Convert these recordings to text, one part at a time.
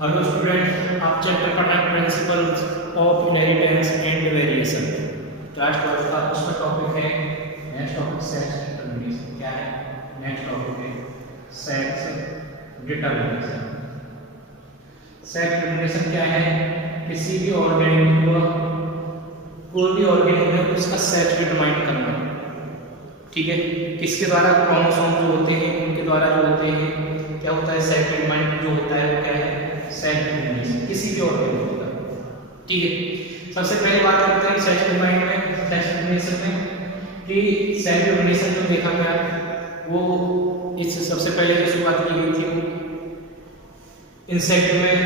Hello student, आप chapter पढ़ रहे हैं principles of inheritance and variation. Class 12 का उसका टॉपिक है नेक्स्ट टॉपिक सेक्स डिटरमिनेशन। क्या है नेक्स्ट टॉपिक है सेक्स डिटरमिनेशन। सेक्स डिटरमिनेशन क्या है? किसी भी ऑर्गेनिज्म को कोई भी ऑर्गेनिज्म है उसका सेक्स डिटरमाइन करना। ठीक है, किसके द्वारा? क्रोमोसोम जो होते हैं उनके द्वारा जो होते हैं क्या होता है सेक्स डिटरमाइन जो होता है वो क्या है सेक्स डिटरमिनेशन किसी भी ऑर्गेनिज्म का। ठीक है, सबसे पहले बात करते हैं सेक्स डिटरमिनेशन में कि सेक्स डिटरमिनेशन जो देखा गया वो इस सबसे पहले जो शुरुआत की गई थी इंसेक्ट में,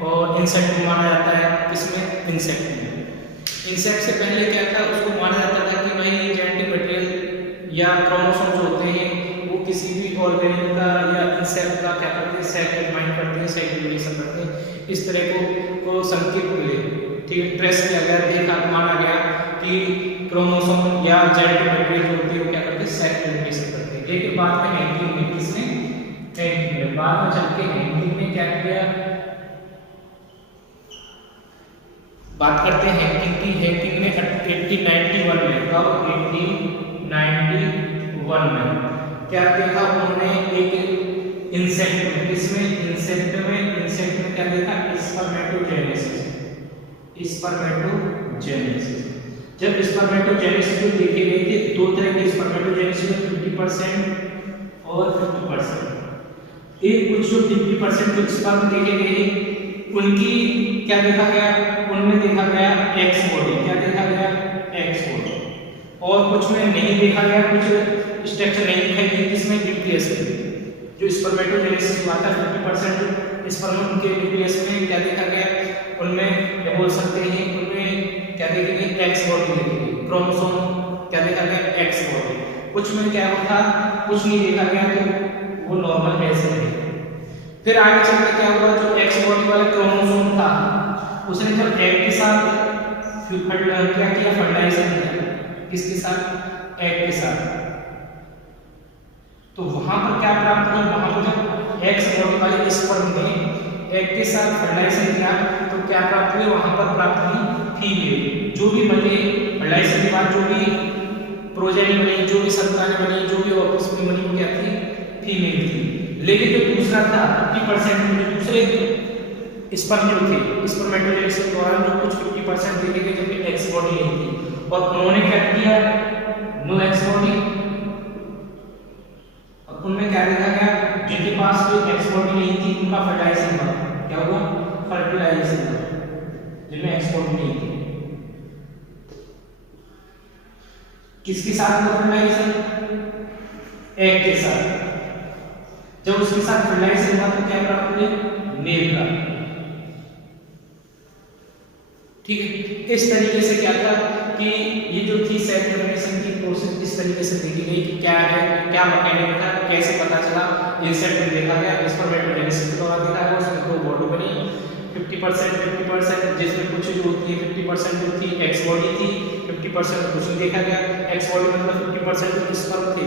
और इंसेक्ट को माना जाता है किसमें? इंसेक्ट में। इंसेक्ट से पहले क्या था, उसको माना जाता था कि भाई जेनेटिक मटेरियल या क्रोमोसोम जो होते हैं वो किसी भी ऑर्गेनिज्म का या इंसेक्ट का क्या करते हैं सेक्स डिटरमाइन करते हैं, सेक्स डिटरमिनेशन करते हैं। इस तरह को संकेत मिले। ठीक है, ट्रेस किया गया, देखा माना गया कि क्रोमोसोम या जेनेटिक मटेरियल जो होती है वो क्या करते हैं सेक्स डिटरमिनेशन करते हैं। लेकिन बाद में हैंकिंग ने किसने हैंकिंग ने बाद में चल के हैंकिंग ने क्या किया, बात करते हैं हैंकिंग की। हैंकिंग ने 1891 में, कब? 1891 में क्या देखा उन्होंने एक इंसेक्ट में, किसमें? इंसेक्ट में क्या देखा? स्पर्मेटोजेनेसिस। स्पर्मेटोजेनेसिस। जब स्पर्मेटोजेनेसिस जो देखे गए थे दो तरह के स्पर्मेटोजेनेसिस 50% और 50%। एक कुछ जो 50% जो स्पर्म देखे गए उनकी क्या देखा गया? उनमें देखा गया एक्स बॉडी। क्या देखा गया? X body. और कुछ में नहीं देखा गया, कुछ स्ट्रक्चर नहीं दिखाई दी, किसमें? न्यूक्लियस में। जो स्पर्मेटोजेनेसिस हुआ था 50% स्पर्म उनके न्यूक्लियस में क्या देखा गया? उनमें क्या बोल सकते हैं, उनमें क्या देखी गई? एक्स बॉडी देखी गई। क्रोमोसोम क्या देखा गया? X body. कुछ में क्या था? कुछ नहीं देखा गया, तो वो नॉर्मल ऐसे रहे। फिर आगे चलकर क्या हुआ, जो एक्स बॉडी वाला क्रोमोसोम था उसने जब एग के साथ क्या किया? फर्टिलाइजेशन किया। किसके साथ? एग के साथ। तो वहां पर क्या प्राप्त हुआ? वहां पर जब एक्स बॉडी वाले स्पर्म ने एग के साथ फर्टिलाइजेशन किया तो क्या प्राप्त हुई? वहां पर प्राप्त हुई फीमेल। जो भी बने फर्टिलाइजेशन के बाद जो भी प्रोजेनी बनी, जो भी संतान बनी, जो भी ऑफस्प्रिंग बनी वो क्या थी? फीमेल थी। लेकिन जो दूसरा था 50% में दूसरे स्पर्म जो थे स्पर्मेटोजेनेसिस के दौरान जो कुछ 50% देखे गए जबकि एक्स बॉडी नहीं थी, और उन्होंने क्या किया? No X body. और उनमें क्या देखा गया? जिनके पास कोई एक्स बॉडी नहीं थी उनका फर्टिलाइजेशन हुआ। क्या हुआ? फर्टिलाइजेशन हुआ। जिनमें एक्स बॉडी नहीं थी किसके साथ हुआ फर्टिलाइजेशन? एग के साथ। जब उसके साथ फर्टिलाइजेशन हुआ तो क्या प्राप्त हुआ? मेल का। ठीक है, इस तरीके से क्या था कि ये जो थी सेक्स डिटरमिनेशन की प्रोसेस इस तरीके से देखी गई कि क्या है, क्या मैकेनिज्म था, कैसे पता चला। इंसेक्ट में देखा गया, स्पर्मेटोजेनेसिस के दौरान देखा गया, उसमें दो बॉडी बनी 50% जिसमें कुछ जो होती है 50% जो थी एक्स बॉडी थी, 50% कुछ नहीं देखा गया। एक्स बॉडी मतलब 50% जो स्पर्म थे,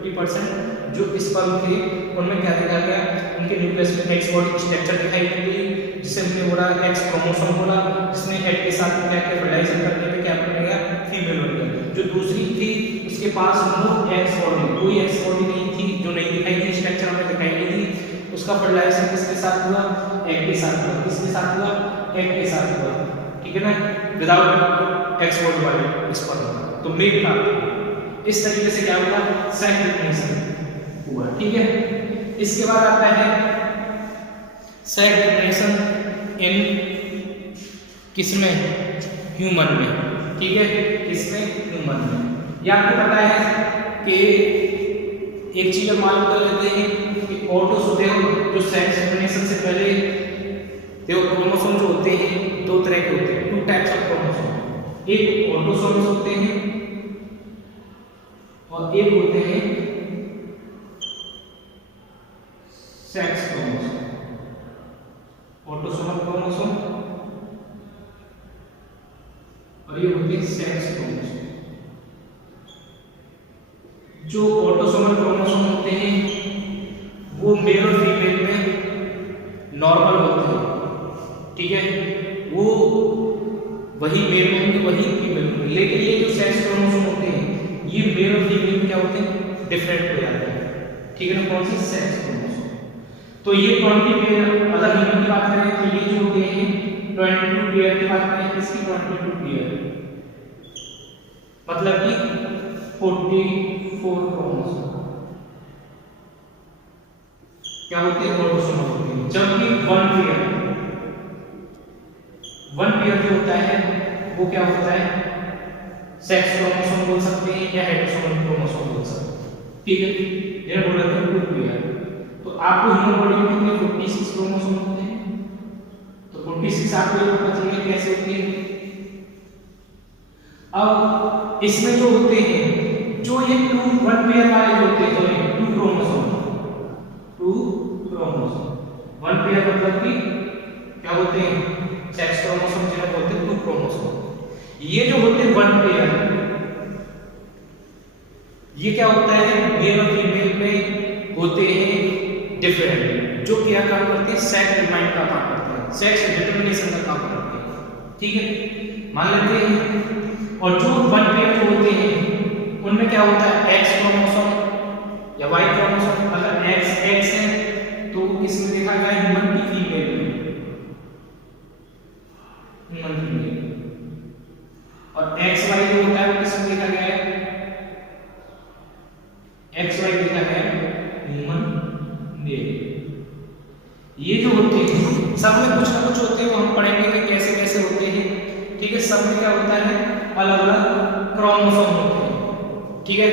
50% जो स्पर्म थे उनमें क्या देखा गया? उनके न्यूक्लियस में एक्स बॉडी स्ट्रक्चर दिखाई दी, जिसे हमने बोला एक्स क्रोमोसोम बोला, जिसने एग के साथ क्या किया? फर्टिलाइजेशन करने में क्या बन गया? फीमेल बन गया। जो दूसरी थी उसके पास नो एक्स बॉडी, कोई एक्स बॉडी नहीं थी, जो नहीं दिखाई दी, स्ट्रक्चर हमें दिखाई नहीं दी। उसका फर्टिलाइजेशन किसके साथ हुआ? एग के साथ हुआ। किसके साथ हुआ? एग के साथ हुआ। ठीक है ना, विदाउट एक्स बॉडी वाले स्पर्म तो मेल प्राप्त। इस तरीके से क्या हुआ? सेक्स डिटरमिनेशन हुआ। ठीक है, इसके बाद आता है सेक्स डिटरमिनेशन इन किसमें? ह्यूमन में। ठीक है, किसमें? ह्यूमन में। यह आपको पता है कि एक चीज हम मालूम कर लेते हैं कि ऑटोसोम जो सेक्स डिटरमिनेशन से पहले जो क्रोमोसोम जो होते हैं दो तरह के होते हैं, टू टाइप्स ऑफ क्रोमोसोम। एक ऑटोसोम्स होते हैं और एक होते हैं सेक्स क्रोमोसोम। ऑटोसोमल क्रोमोसोम और ये होते हैं सेक्स क्रोमोसोम। जो ऑटोसोमल क्रोमोसोम होते हैं वो मेल और फीमेल में नॉर्मल होते हैं। ठीक है, वो वही मेल में होंगे, वही फीमेल होंगे, लेकिन ये जो सेक्स क्रोमोसोम होते हैं ये मेल और फीमेल में क्या होते हैं, डिफरेंट हो जाते हैं। ठीक है ना, कौन सी सेक्स क्रोमोसोम। तो ये 20 पेयर, अगर ह्यूमन की बात करें तो ये जो होते हैं 22 पेयर की बात करें, इसकी 22 पेयर मतलब कि 44 क्रोमोसोम क्या होते हैं, ऑटोसोमल होते हैं। जबकि वन पेयर जो होता है वो क्या होता है, सेक्स क्रोमोसोम बोल सकते हैं या हेटेरोसोमल क्रोमोसोम बोल सकते हैं। ठीक है, ये बोल रहे हैं 2 पेयर। तो आपको ह्यूमन बॉडी में कितने 46 क्रोमोसोम होते हैं, तो 46 आपको ये पता चलेगा कैसे होते हैं। अब इसमें जो होते हैं, जो ये 1 पेयर वाले जो होते हैं, 2 क्रोमोसोम 1 पेयर मतलब कि क्या होते हैं, सेक्स क्रोमोसोम जिन्हें बोलते हैं 2 क्रोमोसोम। ये जो होते हैं 1 पेयर, ये क्या होता है, मेल और फीमेल में होते हैं डिफरेंट, जो क्या काम करते हैं, सेक्स डिटरमाइन का काम करते हैं, सेक्स डिटरमिनेशन का काम करते हैं। ठीक है, मान लेते हैं। और जो 1 पेयर जो होते हैं उनमें क्या होता है, एक्स क्रोमोसोम या वाई क्रोमोसोम। अगर एक्स है तो किसमें देखा गया, ह्यूमन की फीमेल में, ह्यूमन फीमेल। और एक्स वाई जो होता है वो किसमें देखा गया है, एक्स वाई देखा गया है ह्यूमन मेल। ये जो होते हैं सब में कुछ ना कुछ होते हैं, वो हम पढ़ेंगे कि कैसे कैसे होते हैं। ठीक है, सब में क्या होता है, अलग अलग क्रोमोसोम होते हैं। ठीक है,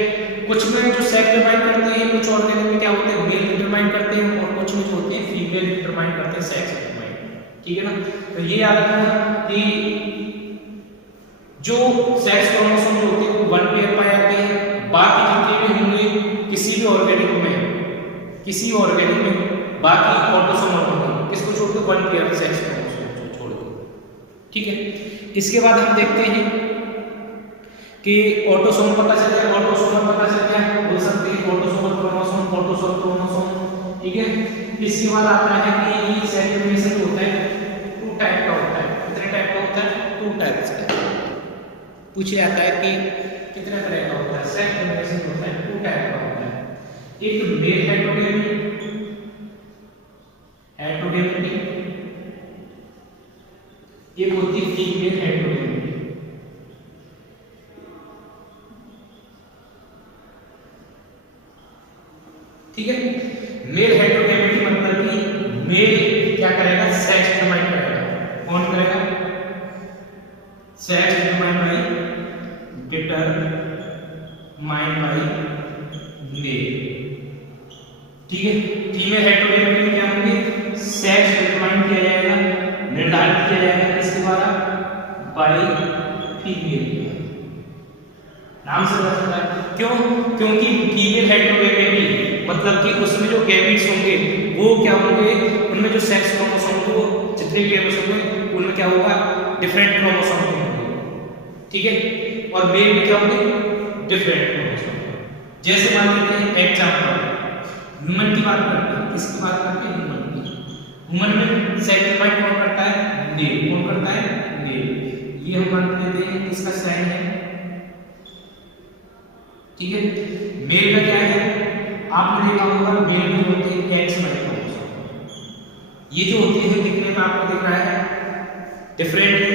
कुछ में जो सेक्स डिटरमाइन करते हैं, कुछ ऑर्गेनिज्म में क्या होते हैं, मेल डिटरमाइन करते हैं, और कुछ में जो होते हैं फीमेल डिटरमाइन करते हैं, सेक्स डिटरमाइन। ठीक है ना, तो ये याद रखना कि जो सेक्स क्रोमोसोम जो होते हैं वो 1 पेयर पाए जाते हैं। बाकी जितने भी होंगे किसी भी ऑर्गेनिज्म में बाकी ऑटोसोमल होंगे, किसको छोड़ के 1 पेयर सेक्स क्रोमोसोम छोड़ के। ठीक है, इसके बाद हम देखते हैं कि ऑटोसोम पता चल गया, ऑटोसोमल पता चल गया, बोल सकते हैं ऑटोसोमल क्रोमोसोम, ऑटोसोमल क्रोमोसोम। ठीक है, इसके बाद आता है कि सेग्रीगेशन होता है 2 टाइप का होता है। कितने टाइप का होता है, 2 टाइप्स का। पूछे जाता है कि कितने तरह का होता है, सेग्रीगेशन होता है 2 टाइप का होता है। एक मेल हेटेरोगेमी, एक होती है फीमेल हेटेरोगेमी। ठीक है, मेल हेटेरोगेमी मतलब कि मेल क्या करेगा, सेक्स डिटरमाइन करेगा। कौन करेगा, सेक्स डिटरमाइन बाय मेल। ठीक है, फीमेल हेटेरोगेमी में क्या होंगे, सेक्स डिटरमाइन किया जाएगा, निर्धारित किया जाएगा किसके द्वारा, बाय फीमेल। नाम से पता चलता है क्यों, क्योंकि फीमेल हेटेरोगेमी मतलब कि उसमें जो गैमेट्स होंगे वो क्या होंगे, उनमें जो सेक्स क्रोमोसोम को जितने भी गैमेट्स होंगे उनमें क्या होगा, डिफरेंट क्रोमोसोम होंगे। ठीक है, और मेल में क्या होंगे, डिफरेंट क्रोमोसोम। जैसे मान लेते हैं एग्जांपल, ह्यूमन की बात करते हैं, किसकी बात करते हैं, ह्यूमन की। ह्यूमन में सेक्स डिटरमाइन कौन करता है, मेल। कौन करता है, मेल। ये हम मान लेते हैं इसका साइन है। ठीक है, मेल का क्या है, आपने देखा होगा मेल में होते हैं एक्स वाई क्रोमोसोम। ये जो होते हैं दिखने में आपको दिख रहा है डिफरेंट है,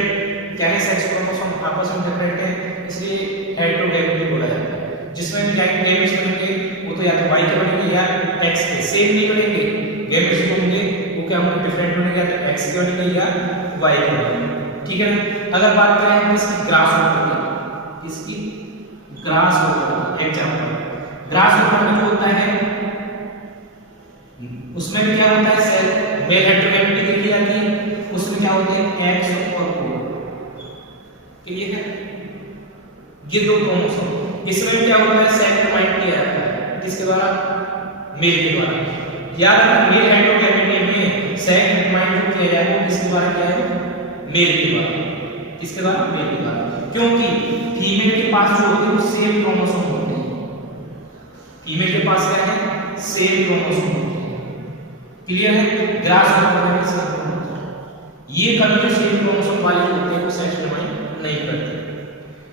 क्या है, सेक्स क्रोमोसोम आपस में डिफरेंट है, इसलिए हेटेरोगेमी बोला जाता है। जिसमें गैमेट्स बनेंगे वो तो या तो वाई के बनेंगे या एक्स के, सेम नहीं बनेंगे। गैमेट्स होंगे वो क्या होंगे, डिफरेंट बनेंगे, या तो एक्स के बनेंगे या वाई के बनेंगे। ठीक है ना, अगर बात करें इसकी ग्रासहोपर की, इसकी ग्रासहोपर एग्जांपल, ग्रासहोपर में जो होता है उसमें भी क्या होता है, सेल मेल हेटेरोगेमी देखी जाती है। उसमें क्या होते हैं, एक्स और ओ। क्लियर है, ये 2 क्रोमोसोम। इसमें क्या होता है, सेक्स डिटरमाइन किया जाता है, किसके द्वारा, मेल के द्वारा। याद रखना, मेल हेटेरोगेमी में सेक्स डिटरमाइन किया जाएगा किसके द्वारा किया जाएगा, मेल के द्वारा। किसके द्वारा, मेल के द्वारा, क्योंकि फीमेल के पास जो होते हैं वो सेम क्रोमोसोम होते हैं। फीमेल के पास क्या है, सेम क्रोमोसोम होते हैं। क्लियर है, ग्रासहोपर में सेम क्रोमोसोम। ये कभी जो सेम क्रोमोसोम वाले होते हैं वो सेक्स डिटरमाइन नहीं करते।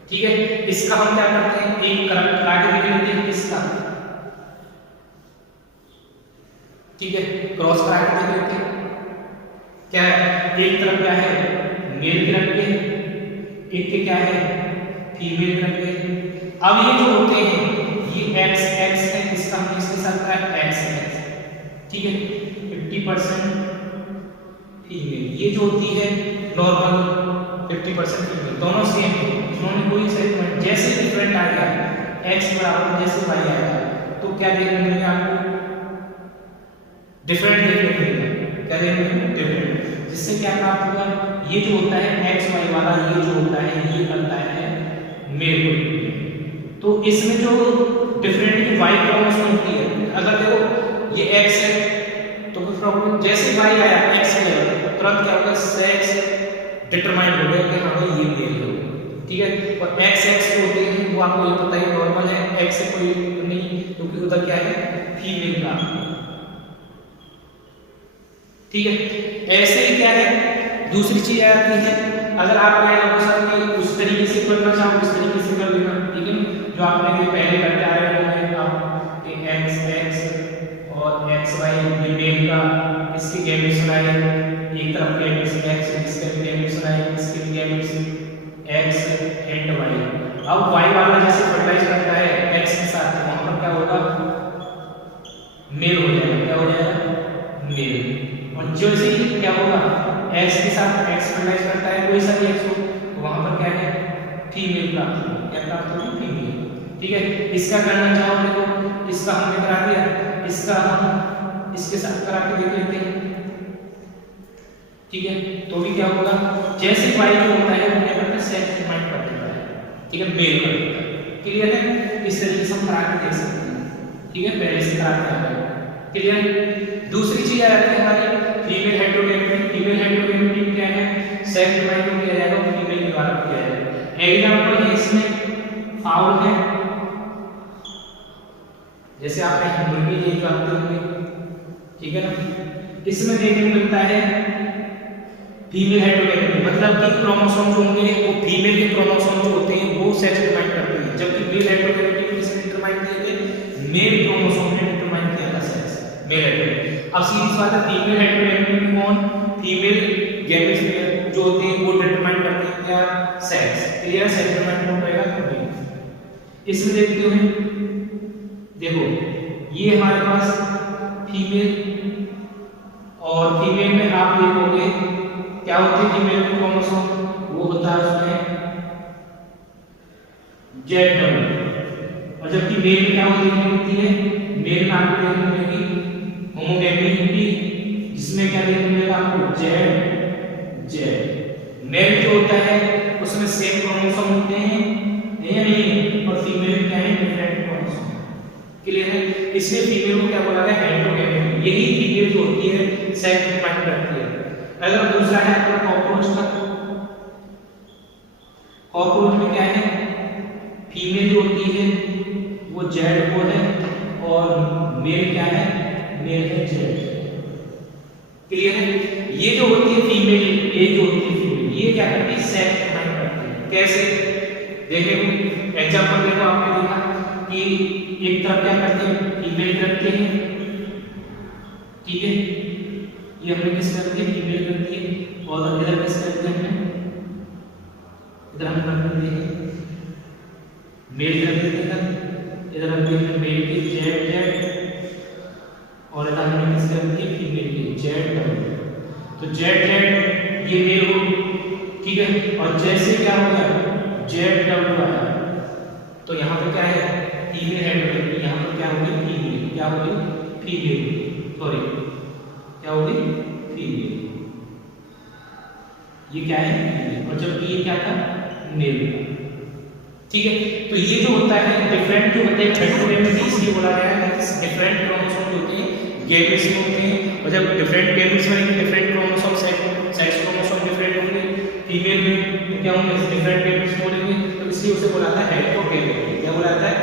ठीक है, इसका हम क्या करते हैं, एक करा के देख लेते हैं इसका। ठीक है, क्रॉस करा के देख लेते हैं क्या है, एक तरफ क्या है मेल के रख के, एक के क्या है फीमेल रख के। अब ये जो होते हैं ये एक्स एक्स है, इसका हम इसके साथ क्या एक्स एक्स। ठीक है, 50% फीमेल, ये जो होती है नॉर्मल 50% फीमेल, दोनों सेम है, इन्होंने कोई सेगमेंट जैसे डिफरेंट आ गया x बराबर जैसे y आएगा तो क्या देखने को मिलेगा आपको, डिफरेंट देखने को मिलेगा। क्या देखने को मिलेगा, डिफरेंट, जिससे क्या प्राप्त होगा, ये जो होता है x y वाला ये जो होता है ये बनता है मेल को। तो इसमें जो डिफरेंट की y क्रोमोसोम होती है, अगर देखो ये x है तो कोई प्रॉब्लम, जैसे y आया x आया तुरंत क्या होगा, सेक्स डिटरमाइन हो गया कि हाँ भाई ये मेल है। ठीक है, और एक्स एक्स होते हैं वो आपको ये पता ही नॉर्मल है, एक्स से कोई नहीं क्योंकि उधर क्या है फीमेल का। ठीक है, ऐसे ही क्या है दूसरी चीज आती है, अगर आप क्या है सर कि उस तरीके से करना चाहो उस तरीके से कर देना। ठीक है, जो आपने ये पहले करते आ रहे होंगे आप एक्स एक्स और एक्स वाई ये मेल का, इसके गैमेट्स बनाए, एक तरफ गैमेट्स एक्स इसके गैमेट्स बनाए, इसके गैमेट्स एक्स एंड वाई। अब वाई वाला जैसे फर्टिलाइज करता है एक्स के साथ, वहां पर क्या होगा मेल हो जाएगा, क्या हो जाएगा मेल। और जैसे ही क्या होगा एक्स के साथ एक्स फर्टिलाइज करता है कोई सा भी एक्स हो तो वहां पर क्या है फीमेल प्राप्त होगी, क्या प्राप्त होगी फीमेल। ठीक है, इसका करना चाहो देखो, इसका हमने करा दिया, इसका हम इसके साथ करा के देख लेते हैं। ठीक है, तो भी क्या होगा, जैसे वाई जो होता है वो क्या करता है सेक्स डिटरमाइन कर देता है। ठीक है, मेल कर देता है। क्लियर है, इस तरीके से हम करा के देख सकते हैं। ठीक है, पहले से करा के आ गए। क्लियर। दूसरी चीज आ जाती है हमारी फीमेल हेटेरोगैमेटी। फीमेल हेटेरोगैमेटी क्या है, सेक्स डिटरमाइन किया जाएगा फीमेल के द्वारा किया जाएगा। एग्जांपल है इसमें फाउल है, जैसे आपने मुर्गी ये जानते होंगे। ठीक है ना, इसमें देखने को मिलता है फीमेल हेटेरोगैमेटी, मतलब कि क्रोमोसोम जो होंगे वो फीमेल के क्रोमोसोम जो होते हैं वो सेक्स डिटरमाइन करते हैं, जबकि मेल हेटेरोगैमेटी में किसने डिटरमाइन किए थे, मेल क्रोमोसोम ने डिटरमाइन किया था सेक्स, मेल हेटेरोगैमेटी। अब सीरीज बात है फीमेल हेटेरोगैमेटी में कौन, फीमेल गैमेट्स जो होते हैं वो डिटरमाइन करते हैं क्या सेक्स। क्लियर, सेक्स डिटरमाइन कौन करेगा, इसमें देखते हो देखो ये हमारे पास फीमेल, और फीमेल में आप देखोगे क्या होती है फीमेल क्रोमोसोम, वो होता है उसमें जेड डबल। और जबकि मेल में क्या होती है, मेल में आपको देखने मिलेगी होमोगैमेटी, जिसमें क्या देखने मिलेगा आपको जेड जेड। मेल जो होता है उसमें सेम क्रोमोसोम होते हैं या नहीं, और फीमेल में क्या है डिफरेंट क्रोमोसोम। क्लियर है, इसलिए फीमेल को क्या बोला गया हेटेरोगैमेटी। यही फीमेल जो होती है सेक्स डिटरमाइन करती है। अगर दूसरा है आपका कॉकरोच का, कॉकरोच में क्या है फीमेल जो होती है वो जेड को है और मेल क्या है, मेल है जेड। क्लियर है, ये जो होती है फीमेल, ये जो होती है फीमेल, ये क्या करती है सेक्स डिटरमाइन करती है। कैसे देखो, एग्जांपल देखो, आपने देखा कि एक तरफ क्या करते हैं फीमेल करते हैं। ठीक है, ये हमने किस करती है फीमेल करती है, और इधर किस करते हैं हमने, इधर हम करते हैं मेल कर देते हैं, इधर हम देखते हैं मेल की जेड जेड, और इधर हमने किस करती है फीमेल की जेड डबल। तो जेड जेड ये मेल हो, ठीक है, और जैसे क्या हो गया जेड डबल आया तो यहाँ पे क्या है फीमेल हेटेरोगैमेटी, यहाँ पर क्या हो गई फीमेल, क्या हो गई फीमेल, सॉरी क्या हो गई फीमेल, ये क्या है फीमेल, और जबकि ये क्या था मेल। ठीक है, तो ये जो होता है डिफरेंट जो होते हैं हेटेरोगैमेटी, इसलिए बोला गया है कि डिफरेंट क्रोमोसोम जो होते हैं गैमेट्स में होते हैं, और जब डिफरेंट गैमेट्स बनेंगे different chromosome sex chromosome different होंगे, फीमेल में तो क्या होंगे डिफरेंट गैमेट्स बोलेंगे, तो इसलिए उसे बोला जाता है हेटेरोगैमेटी। क्या बोला जाता है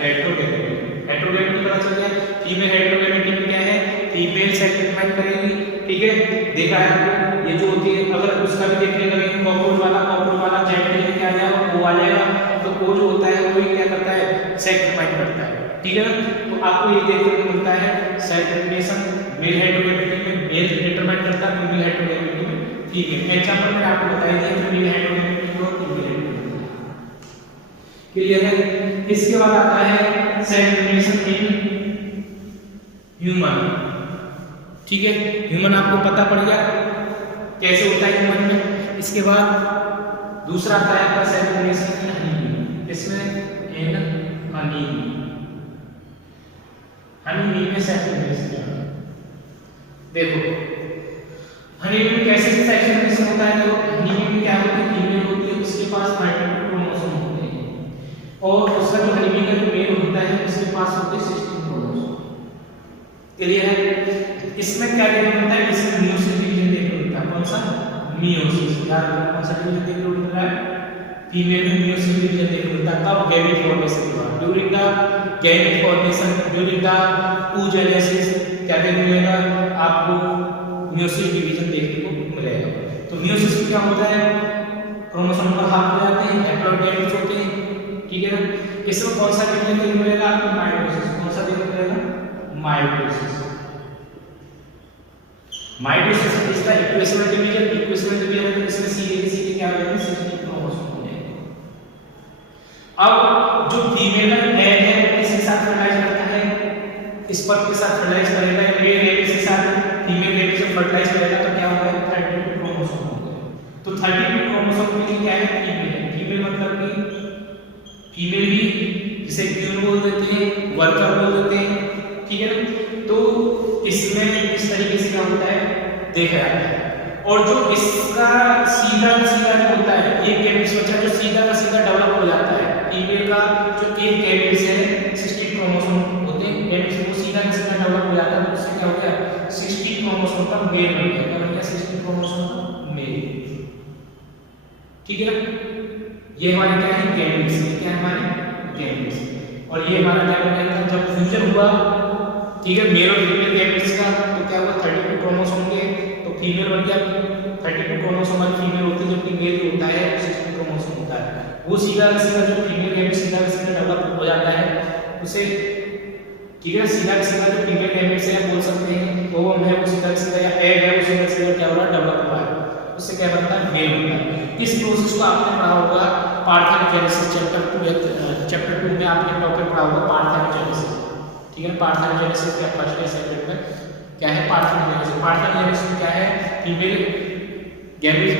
हेटेरोगैमेटी। हेटेरोगैमेटी पता चल गया, फीमेल हेटेरोगैमेटी में क्या है फीमेल सेक्स डिटरमाइन करेगी, ठीक ठीक है, देखा है आपको। ये जो होती है, अगर उसका भी देखने लगे कॉकरोच वाला जेनेटिक में क्या आ जाएगा, वो आ जाएगा। तो वो जो होता है वो क्या करता है, सेक्स डिफाइन करता है, ठीक है ना। तो आपको ये देखने को मिलता है सेक्स डिफिनेशन मेल हेटेरोगेनेसिटी में मेल डिटरमाइन करता है, फीमेल हेटेरोगेनेसिटी में फीमेल। एग्जांपल में आपको बता दिया फीमेल हेटेरोगेनेसिटी और फीमेल हेटेरोगेनेसिटी, क्लियर है। इसके बाद आता है सेक्स डिफिनेशन इन ह्यूमन, ठीक है। ह्यूमन आपको पता पड़ गया कैसे होता है ह्यूमन में। इसके बाद दूसरा आता है आपका सेक्स डिफिनेशन इन हनी, इसमें इन हनी, हनी में सेक्स डिफिनेशन देखो, हनी में कैसे सेक्स डिफिनेशन होता है। तो हनी में क्या होती है, फीमेल होती है, उसके पास मल्टीपल क्रोमोसोम होते हैं, और उसका जो हनी का जो मेल होता है उसके पास होते हैं 16 क्रोमोसोम, क्लियर है। इसमें क्या देखने को मिलता है, इसमें मियोसिस डिवीजन देखने को मिलता है। कौन सा, मियोसिस, यार कौन सा डिवीजन देखने को मिल रहा है, फीमेल में मियोसिस डिवीजन देखने को मिलता है। कब, गैमेट फॉर्मेशन के बाद, during the gamete formation, during the oogenesis क्या देखने को मिलेगा आपको, मियोसिस डिवीजन देखने को मिलेगा। तो मियोसिस में क्या होता है, क्रोमोसोम का हाफ हो जाते हैं, हैप्लॉइड गैमेट्स होते हैं, ठीक है ना। इसमें कौन सा डिवीजन देखने को मिलेगा आपको, माइटोसिस। कौन सा देखने को मिलेगा, mitosis. Mitosis is the equational division, equational division इसमें सीधे क्या हो जाएगा, 16 क्रोमोसोम हो जाएंगे। अब जो फीमेल का एग है किसके साथ फर्टिलाइज करता है, स्पर्म के साथ फर्टिलाइज करेगा, मेल गैमेट के साथ फीमेल गैमेट से फर्टिलाइज करेगा, तो क्या होगा, 32 क्रोमोसोम होंगे। तो 32 क्रोमोसोम के लिए क्या है, फीमेल है। फीमेल मतलब कि फीमेल भी जिसे क्यून बोल देते हैं, वर्कर बोल देते हैं, ठीक है ना। तो इसमें इस तरीके से क्या होता है, देखा जाता है। और जो इसका सीधा जो होता है, एक गैमेट बच्चा जो सीधा का सीधा डेवलप हो जाता है, फीमेल का जो एक गैमेट से 16 क्रोमोसोम होते हैं, गैमेट से वो सीधा का सीधा डेवलप हो जाता है। तो उससे क्या हो गया, 16 क्रोमोसोम का मेल बन गया। क्या बन गया, 16 क्रोमोसोम का मेल, ठीक है ना। ये हमारे क्या है, गैमेट्स, क्या है हमारे गैमेट्स। और ये हमारा क्या बन गया, जब फ्यूजन हुआ, ठीक है, मेल और फीमेल गैमेट्स का, तो क्या हुआ, 32 क्रोमोसोम के, तो फीमेल बन गया 32 क्रोमोसोम वाली फीमेल होती है, जबकि मेल होता है 16 क्रोमोसोम होता है। वो सीधा जो फीमेल गैमेट सीधा डेवलप हो जाता है, उसे, ठीक है, सीधा जो फीमेल गैमेट से बोल सकते हैं, तो वो है वो सीधा या एग है, वो सीधा क्या हो रहा है, डेवलप हो रहा है, उससे क्या बनता है, मेल बनता है। इस प्रोसेस को आपने पढ़ा होगा पार्थेनोजेनेसिस चैप्टर 2 में आपने टॉपिक पढ़ा होगा पार्थेनोजेनेसिस, ठीक है। पार्थेनोजेनेसिस का फर्स्ट है सेकंड में क्या है, पार्थेनोजेनेसिस। पार्थेनोजेनेसिस क्या है, female gamete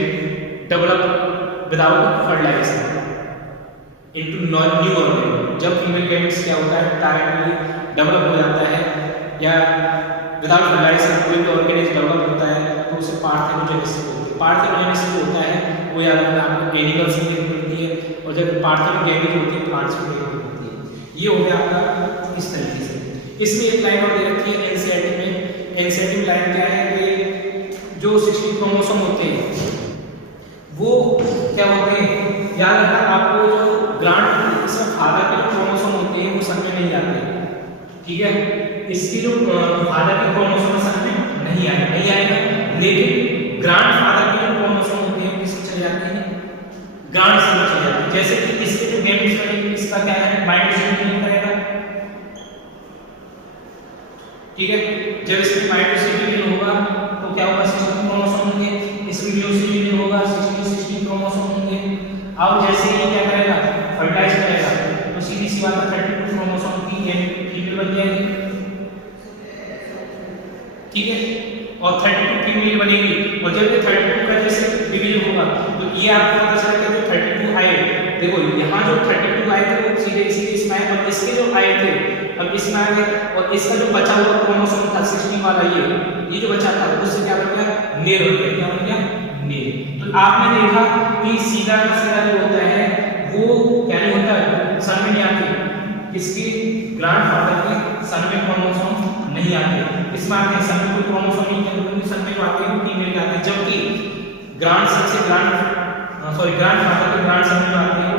develop without fertilization into new organism. जब फीमेल गैमेट्स क्या होता है, डायरेक्टली डेवलप हो जाता है, या विदाउट फर्टिलाइजेशन कोई भी ऑर्गेनिज्म डेवलप होता है, तो उसे पार्थेनोजेनेसिस बोलते हैं। पार्थेनोजेनेसिस जो होता है वो याद रखना आपको एनिमल्स में देखने मिलती है, और जब पार्थेनोगैमेट होती है प्लांट्स में देखने मिलती है। ये हो गया आपका इस तरीके से। इसमें एक लाइन और दे रखी है एनसीईआरटी में। एनसीईआरटी लाइन क्या है कि जो 16 क्रोमोसोम होते हैं वो क्या होते हैं, याद रखना आपको, जो ग्रांड इसमें फादर के जो क्रोमोसोम होते हैं वो सब में नहीं आते, ठीक है। इसके जो फादर के क्रोमोसोम सब में नहीं आएगा, लेकिन ग्रांड फादर के जो क्रोमोसोम होते हैं किसमें चले जाते हैं, ग्रांड से चले जाते हैं। जैसे कि इसके जो गैमेट्स बनेंगे, इसका क्या है, माइटोसिस नहीं करेगा, ठीक है। जब इसमें माइटोसिस होगा तो क्या होगा, 16 क्रोमोसोम होंगे, इसमें मियोसिस होगा, 16 क्रोमोसोम होंगे। अब जैसे ही क्या करेगा, फर्टिलाइज करेगा, तो सीधी सी बात है 32 क्रोमोसोम की फीमेल बन जाएगी, ठीक है। और 32 फीमेल बनेगी, और जब ये 32 का जैसे डिवीजन होगा, तो ये आपको पता चलेगा जो 32 आए, देखो यहाँ जो 32 आए थे वो सीधे इसमें आए, और इसके जो आए थे अब इसमें आ गए, और इसका जो बचा हुआ क्रोमोसोम था 16 वाला, ये जो बचा था उससे क्या बन गया, मेल बन गया। क्या बन गया, मेल। तो आपने देखा कि सीधा का सीधा जो होता है वो क्या नहीं होता है, सन में नहीं आते, किसकी, ग्रांड फादर के सन में क्रोमोसोम नहीं आते। इसमें आते हैं सन में कोई क्रोमोसोम नहीं है, क्योंकि सन में जो आते हैं फीमेल के आते हैं, जबकि ग्रांड सन से ग्रांड फादर के ग्रांड सन में आते हैं,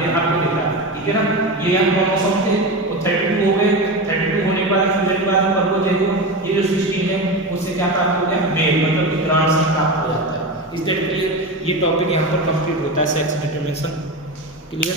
ये आपको दिख रहा है, ठीक है ना। ये यहाँ क्रोमोसोम थे, वो 32 हो गए, 32 होने के बाद फ्यूजन के बाद ऊपर को देखो ये जो 16 है उससे क्या प्राप्त हो गया मेल, मतलब कि ग्रांड प्राप्त हो जाता है। इस तरह ये टॉपिक यहाँ पर कंप्लीट होता है सेक्स डिटरमिनेशन। क्लियर।